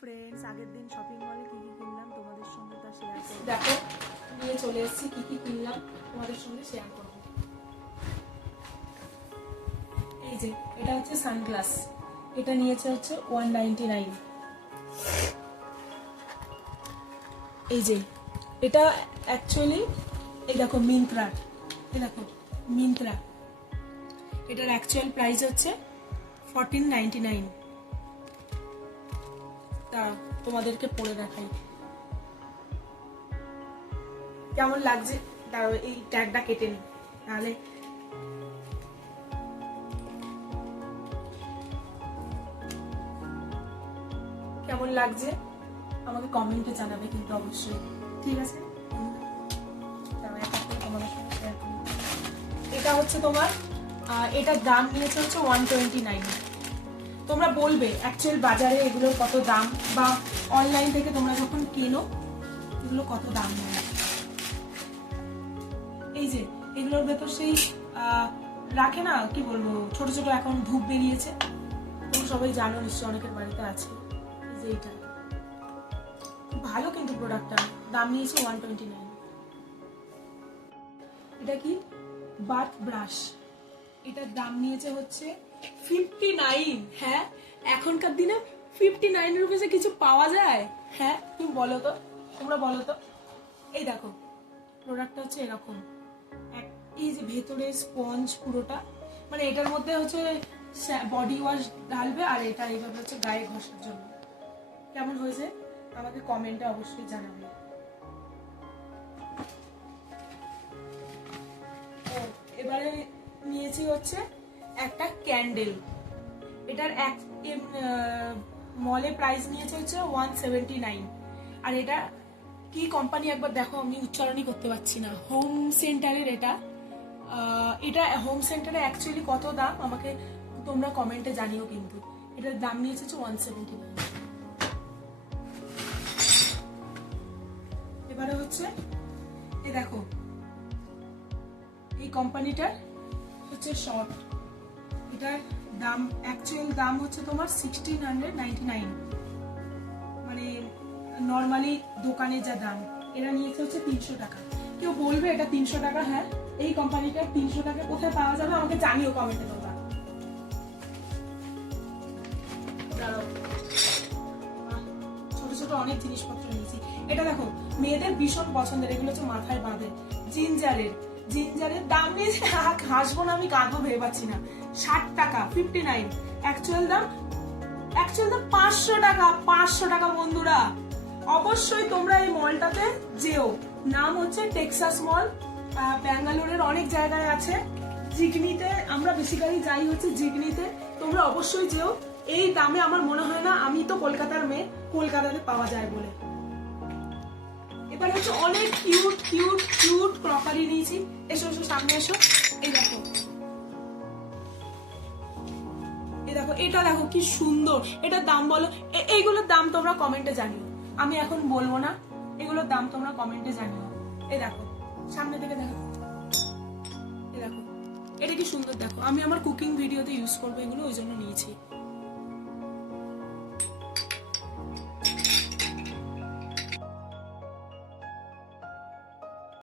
Friends, আগের দিন shopping মলে কি কি কিনলাম তোমাদের সঙ্গে তা শেয়ার করব। দেখো নিয়ে চলে এসেছি কি কি কিনলাম তোমাদের সঙ্গে শেয়ার করব। এই যে এটা হচ্ছে সানগ্লাস, এটা নিয়েছে হচ্ছে 199। এই যে এটা অ্যাকচুয়ালি এই দেখো মিন্ত্রা, এই দেখো মিন্ত্রা, এটার অ্যাকচুয়াল প্রাইস হচ্ছে 1499। তা তোমাদেরকে পরে দেখাই কেমন লাগছে। দাঁড়াও এই ট্যাগটা কেটে নি, তাহলে কেমন লাগছে আমাকে কমেন্টে জানাবে কিন্তু অবশ্যই, ঠিক আছে? এটা হচ্ছে তোমার এটার দাম নিয়েছে হচ্ছে 129। তোমরা বলবে অ্যাকচুয়াল বাজারে এগুলোর কত দাম, বা অনলাইন থেকে তোমরা যখন কেনো এগুলো কত দাম নেয়। এই যে এগুলোর ভেতর সেই রাখে না, কি বলবো, ছোট ছোট এখন ধূপ বেরিয়েছে, তোমরা সবাই জানো নিশ্চয়ই, অনেকের বাড়িতে আছে। এই যে এইটা ভালো কিন্তু প্রোডাক্টটা, দাম নিয়েছে 129। এটা কি বাথ ব্রাশ, এটার দাম নিয়েছে হচ্ছে 59। হ্যাঁ, এখনকার দিনে 59 রুপিসে কিছু পাওয়া যায়? হ্যাঁ তুমি বলো তো, তোমরা বলো তো। এই দেখো প্রোডাক্টটা হচ্ছে এরকম, এই যে ভেতরে স্পঞ্জ পুরোটা, মানে এটার মধ্যে হচ্ছে বডি ওয়াশ ঢালবে আর এটা এইভাবে হচ্ছে গায়ে ঘষার জন্য। কেমন হয়েছে আমাকে কমেন্টে অবশ্যই জানাবে। এবারে নিয়েছি হচ্ছে একটা ক্যান্ডেল, এটার মলে প্রাইস নিয়েছে হচ্ছে 179। আর এটা কি কোম্পানি একবার দেখো, আমি উচ্চারণই করতে পারছি না। হোম সেন্টারের এটা হোম সেন্টারে অ্যাকচুয়ালি কত দাম আমাকে তোমরা কমেন্টে জানিও কিন্তু। এটার দাম নিয়েছে 179। এবারে হচ্ছে এই দেখো এই কোম্পানিটার হচ্ছে শর্ট, এটার দাম অ্যাকচুয়াল দাম হচ্ছে তোমার 1699, মানে নর্মালি দোকানে যা দাম। এরা নিয়েছে হচ্ছে 300 টাকা। কেউ বলবে এটা 300 টাকা? হ্যাঁ, এই কোম্পানিটা 300 টাকা কোথায় পাওয়া যাবে আমাকে জানিও কমেন্টে তোমরা। ছোট ছোট অনেক জিনিসপত্র নিয়েছি। এটা দেখো মেয়েদের ভীষণ পছন্দের, এগুলো হচ্ছে মাথায় বাঁধে, জিঞ্জারের দাম নিয়েছে, হাসবো না আমি কাঁদবো ভেবে পাচ্ছি না, 60 টাকা 59। অ্যাকচুয়াল দাম 500 টাকা। 500 টাকা বন্ধুরা, অবশ্যই তোমরা এই মলটাতে যেও। নাম হচ্ছে টেক্সাস মল, ব্যাঙ্গালোরের অনেক জায়গায় আছে। জিগনিতে আমরা বেসিক্যালি যাই হচ্ছে জিগনিতে, তোমরা অবশ্যই যেও। এই দামে আমার মনে হয় না, আমি তো কলকাতার মেয়ে, কলকাতাতে পাওয়া যায় বলে। এবার হচ্ছে অনেক কিউট কিউট কিউট ক্রকারি নিয়েছি। এসো এসো সামনে এসো। এই দেখো, এই দেখো, এটা দেখো কি সুন্দর। এটার দাম বলো, এইগুলোর দাম তোমরা কমেন্টে জানিও, আমি এখন বলবো না। এগুলোর দাম তোমরা কমেন্টে জানিও। এই দেখো সামনে থেকে দেখো, এই দেখো এটা কি সুন্দর। দেখো আমি আমার কুকিং ভিডিওতে ইউজ করবো এগুলো, ওই জন্য নিয়েছি।